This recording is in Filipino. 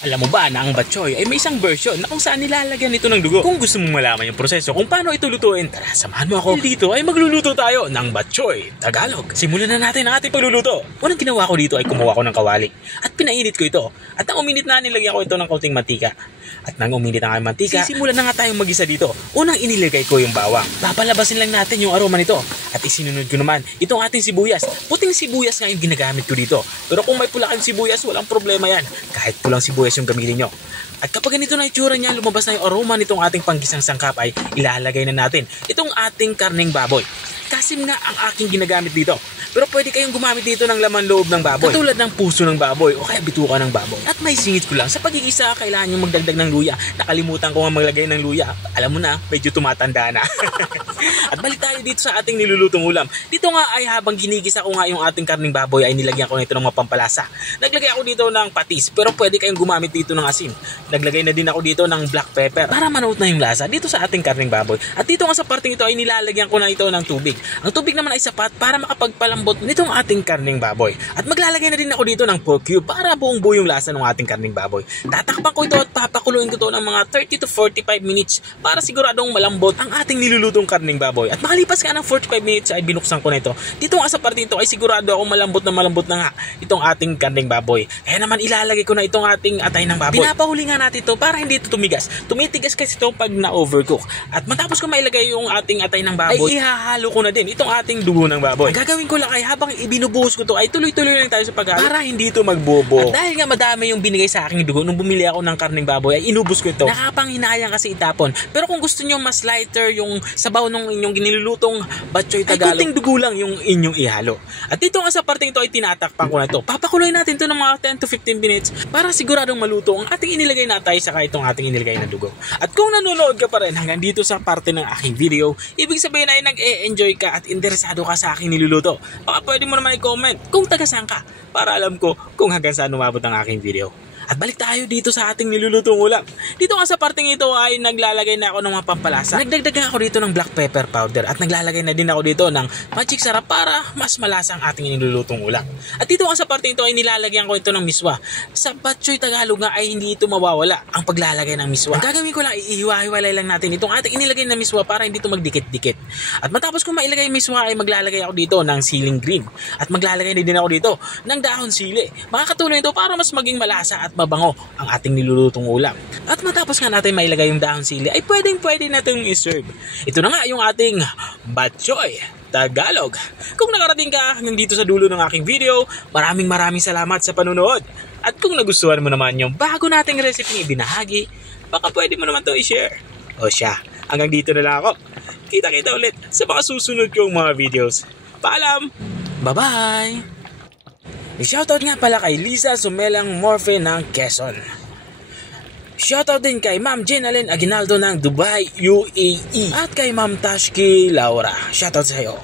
Alam mo ba na ang batchoy ay may isang version na kung saan nilalagyan nito ng dugo? Kung gusto mong malaman yung proseso kung paano ito lutuin, tara samahan mo ako. Dito ay magluluto tayo ng batchoy Tagalog. Simulan na natin ang ating pagluluto. Unang ginawa ko dito ay kumuha ko ng kawali at pinainit ko ito. At nang uminit na, nilagyan ko ito ng kaunting mantika. At nang uminit ang mantika, sisimulan na nga tayong magisa dito. Unang inilagay ko yung bawang. Papalabasin lang natin yung aroma nito. At isinunod ko naman itong ating sibuyas. Puting sibuyas nga yung ginagamit ko dito. Pero kung may pula kang sibuyas, walang problema yan. Kahit pulang sibuyas yung gamitin nyo. At kapag ganito na itsura niya, lumabas na yung aroma nitong ating panggisang sangkap, ay ilalagay na natin itong ating karneng baboy. Kasim nga ang aking ginagamit dito. Pero pwede kayong gumamit dito ng laman loob ng baboy. Katulad ng puso ng baboy o kaya bituka ng baboy. At may singit ko lang, sa pag-iisa kailangan nyo magdagdag ng luya. Nakalimutan ko nga maglagay ng luya. Alam mo na, medyo tumatanda na. At balik tayo dito sa ating nilulutong ulam. Dito nga ay habang ginigisa ko nga yung ating karning baboy ay nilagyan ko nito ng mapampalasa. Naglagay ako dito ng patis, pero pwede kayong gumamit dito ng asin. Naglagay na din ako dito ng black pepper para manood na yung lasa dito sa ating karning baboy. At dito nga sa parteng ito ay nilalagyan ko na ito ng tubig. Ang tubig naman ay sapat para makapagpalambot nitong ating karning baboy. At maglalagay na din ako dito ng pork cube para buong buo yung lasa ng ating karning baboy. Tatakpan ko ito at papakuluin ko ito ng mga 30 to 45 minutes para siguradong malambot ang ating nilulutong karning baboy. At makalipas ka ng 45 minutes ay binuksan ko na ito. Dito nga sa parte ito ay sigurado akong malambot na nga itong ating karning baboy. Kaya naman ilalagay ko na itong ating atay ng baboy. Pinapahuli nga natin ito para hindi ito tumigas. Tumitigas kasi ito pag na-overcook. At matapos ko mailagay yung ating atay ng baboy, ay ihahalo ko na din itong ating dugo ng baboy. Ang gagawin ko lang ay habang ibinubuhos ko to ay tuloy-tuloy lang tayo sa paghalo para hindi ito magbobo. At dahil nga madami yung binigay sa aking dugo nung bumili ako ng karning baboy ay inubos ko ito. Nakapanghinayang kasi itapon. Pero kung gusto niyo mas lighter yung sabaw ng inyong ginilulutong batchoy Tagalog, ay kunting dugo lang yung inyong ihalo. At dito nga sa parteng ito ay tinatakpan ko na ito. Papakuloy natin ito ng mga 10 to 15 minutes para siguradong maluto ang ating inilagay na atay saka itong ating inilagay na dugo. At kung nanonood ka pa rin hanggang dito sa parte ng aking video, ibig sabihin ay nag-e-enjoy ka at interesado ka sa aking niluluto. Baka pwede mo naman i-comment kung taga saan ka para alam ko kung hanggang saan umabot ang aking video. At balik tayo dito sa ating nilulutong ulam. Dito nga sa parteng ito ay naglalagay na ako ng mga pampalasa. Nagdagdag ako dito ng black pepper powder at naglalagay na din ako dito ng magic sarap para mas malasa ang ating nilulutong ulam. At dito nga sa parteng ito ay nilalagyan ko ito ng miswa. Sa batchoy Tagalog nga ay hindi ito mawawala ang paglalagay ng miswa. Ang gagawin ko lang, ihiwa-hiwalay lang natin itong ating inilagay na miswa para hindi ito magdikit-dikit. At matapos kong mailagay yung miswa ay maglalagay ako dito ng siling green. At maglalagay na din ako dito ng dahon sili. Makakatulong ito para mas maging malasa at mabango ang ating nilulutong ulam. At matapos nga natin mailagay yung dahon sili ay pwede natin i-serve. Ito na nga yung ating batchoy Tagalog. Kung nakarating ka hanggang dito sa dulo ng aking video, maraming salamat sa panunood. At kung nagustuhan mo naman yung bago nating recipe ibinahagi, baka pwede mo naman to i-share. O siya, hanggang dito na lang ako. Kita-kita ulit sa mga susunod kong mga videos. Paalam! Bye-bye! Shoutout nga pala kay Lisa Sumelang Morfe ng Quezon. Shoutout din kay Ma'am Jenalyn Aguinaldo ng Dubai, UAE. At kay Ma'am Tashki Laura. Shoutout sa iyo.